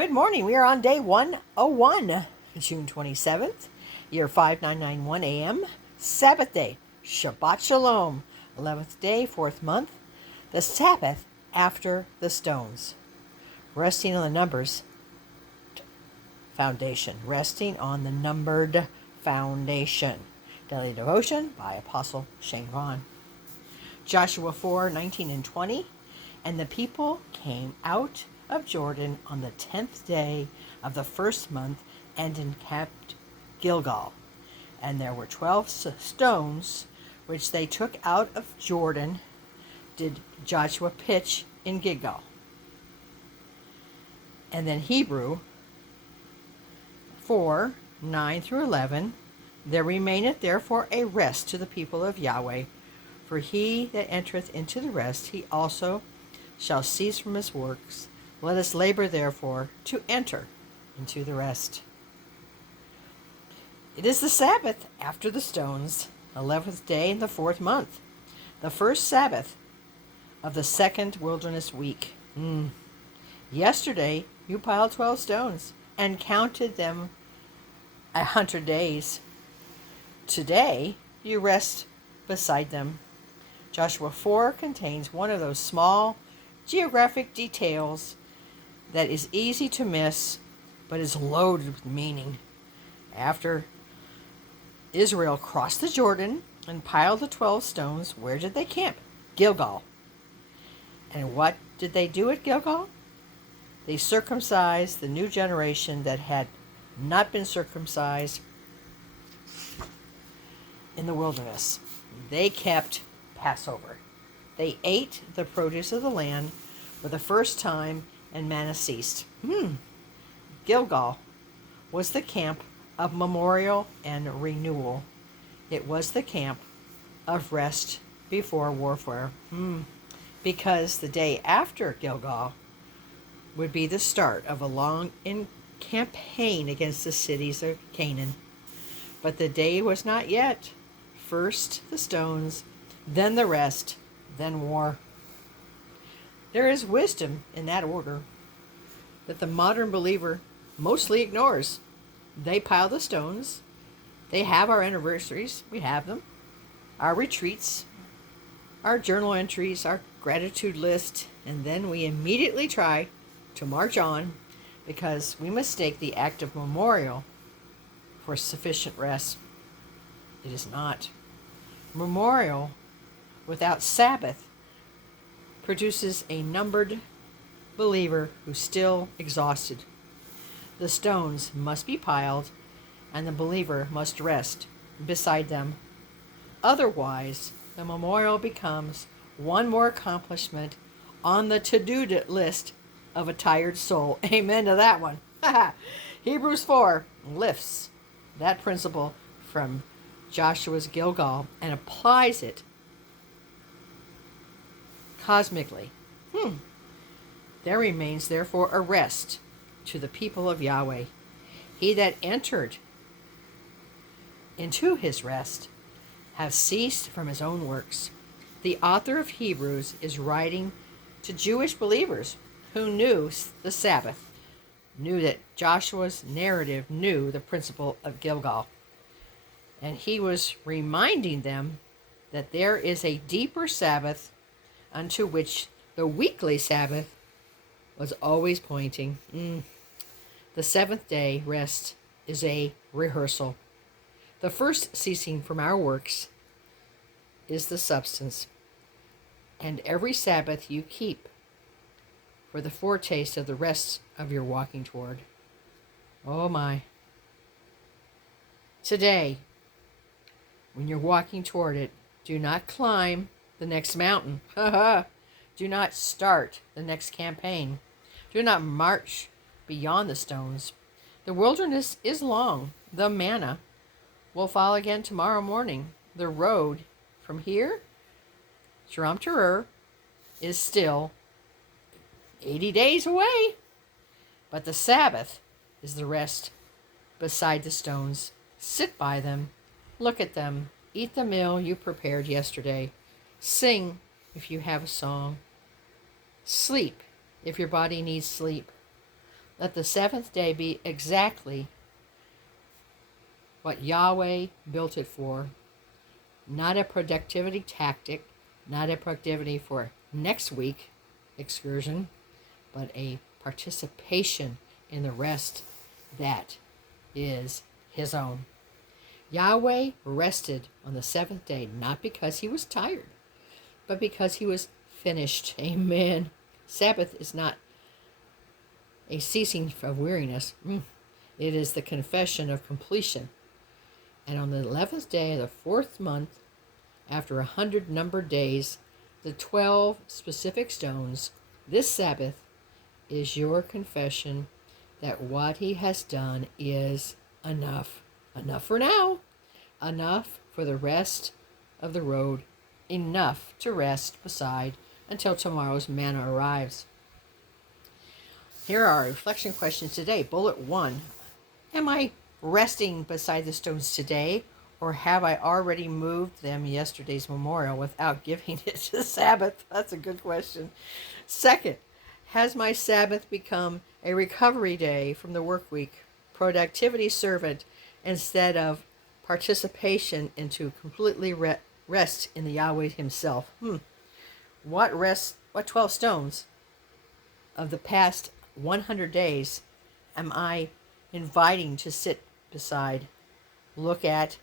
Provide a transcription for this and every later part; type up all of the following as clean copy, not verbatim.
Good morning. We are on day 101, June 27th, year 5991 AM, Sabbath day, Shabbat Shalom, 11th day, 4th month, the Sabbath after the stones. Resting on the numbers foundation. Resting on the numbered foundation. Daily Devotion by Apostle Shane Vaughn. Joshua 4:19 and 20. And the people came out of Jordan on the 10th day of the first month and encamped Gilgal. And there were 12 stones which they took out of Jordan did Joshua pitch in Gilgal. And then Hebrew 4:9 through 11. There remaineth therefore a rest to the people of Yahweh, for he that entereth into the rest, he also shall cease from his works. Let us labor therefore to enter into the rest. It is the Sabbath after the stones, 11th day in the 4th month, the first Sabbath of the second wilderness week. Yesterday you piled 12 stones and counted them 100 days. Today you rest beside them. Joshua 4 contains one of those small geographic details that is easy to miss, but is loaded with meaning. After Israel crossed the Jordan and piled the 12 stones, where did they camp? Gilgal. And what did they do at Gilgal? They circumcised the new generation that had not been circumcised in the wilderness. They kept Passover. They ate the produce of the land for the first time, and manna ceased. Gilgal was the camp of memorial and renewal. It was the camp of rest before warfare. Because the day after Gilgal would be the start of a long campaign against the cities of Canaan. But the day was not yet. First the stones, then the rest, then war. There is wisdom in that order that the modern believer mostly ignores. They pile the stones. They have our anniversaries. We have them. Our retreats, our journal entries, our gratitude list, and then we immediately try to march on because we mistake the act of memorial for sufficient rest. It is not. Memorial without Sabbath produces a numbered believer who's still exhausted. The stones must be piled, and the believer must rest beside them. Otherwise, the memorial becomes one more accomplishment on the to-do list of a tired soul. Amen to that one. Hebrews 4 lifts that principle from Joshua's Gilgal and applies it cosmically. There remains therefore a rest to the people of Yahweh. He that entered into his rest has ceased from his own works. The author of Hebrews is writing to Jewish believers who knew the Sabbath, knew that Joshua's narrative knew the principle of Gilgal. And he was reminding them that there is a deeper Sabbath unto which the weekly Sabbath was always pointing. The seventh day rest is a rehearsal. The first ceasing from our works is the substance, and every Sabbath you keep for the foretaste of the rest of your walking toward. Oh my. Today, when you're walking toward it, do not climb the next mountain. Do not start the next campaign. Do not march beyond the stones. The wilderness is long. The manna will fall again tomorrow morning. The road from here to Ram Terror is still 80 days away. But the Sabbath is the rest beside the stones. Sit by them, look at them, eat the meal you prepared yesterday. Sing if you have a song. Sleep if your body needs sleep. Let the seventh day be exactly what Yahweh built it for, not a productivity tactic, not a productivity for next week excursion, but a participation in the rest that is his own. Yahweh rested on the seventh day, not because he was tired, but because he was finished. Amen. Sabbath is not a ceasing of weariness. It is the confession of completion. And on the 11th day of the 4th month, after 100 numbered days, the 12 specific stones, this Sabbath is your confession that what he has done is enough. Enough for now. Enough for the rest of the road. Enough to rest beside until tomorrow's manna arrives. Here are our reflection questions today. Bullet 1. Am I resting beside the stones today, or have I already moved them yesterday's memorial without giving it to Sabbath? That's a good question. Second, has my Sabbath become a recovery day from the work week, productivity servant instead of participation into completely rest in the Yahweh himself? What 12 stones of the past 100 days am I inviting to sit beside, look at,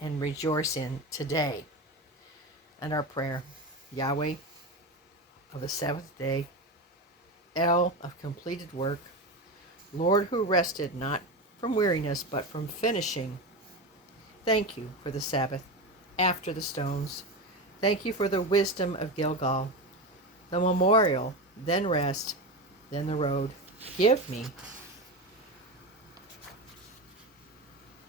and rejoice in today? And our prayer: Yahweh of the seventh day, El of completed work, Lord who rested not from weariness but from finishing, thank you for the Sabbath after the stones. Thank you for the wisdom of Gilgal, the memorial, then rest, then the road. Give me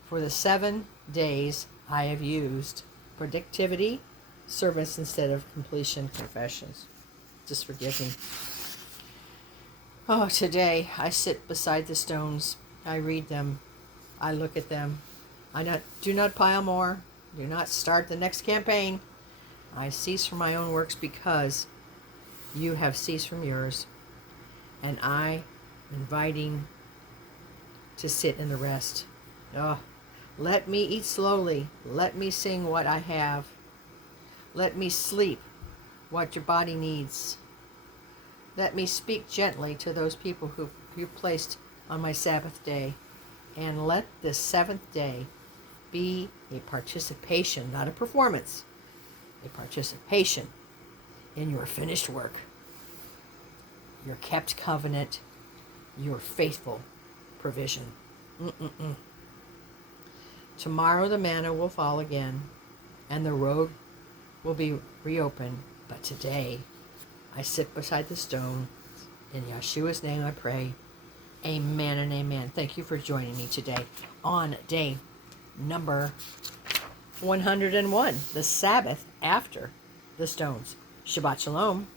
for the 7 days I have used productivity, service instead of completion, confessions. Just forgive me. Oh, today I sit beside the stones. I read them. I look at them. Do not pile more. Do not start the next campaign. I cease from my own works because you have ceased from yours. And I inviting to sit in the rest. Oh, let me eat slowly. Let me sing what I have. Let me sleep what your body needs. Let me speak gently to those people who you placed on my Sabbath day. And let this seventh day be a participation, not a performance, a participation in your finished work, your kept covenant, your faithful provision. Tomorrow the manna will fall again, and the road will be reopened. But today, I sit beside the stone. In Yeshua's name I pray. Amen and amen. Thank you for joining me today on day number 101, the Sabbath after the stones. Shabbat Shalom.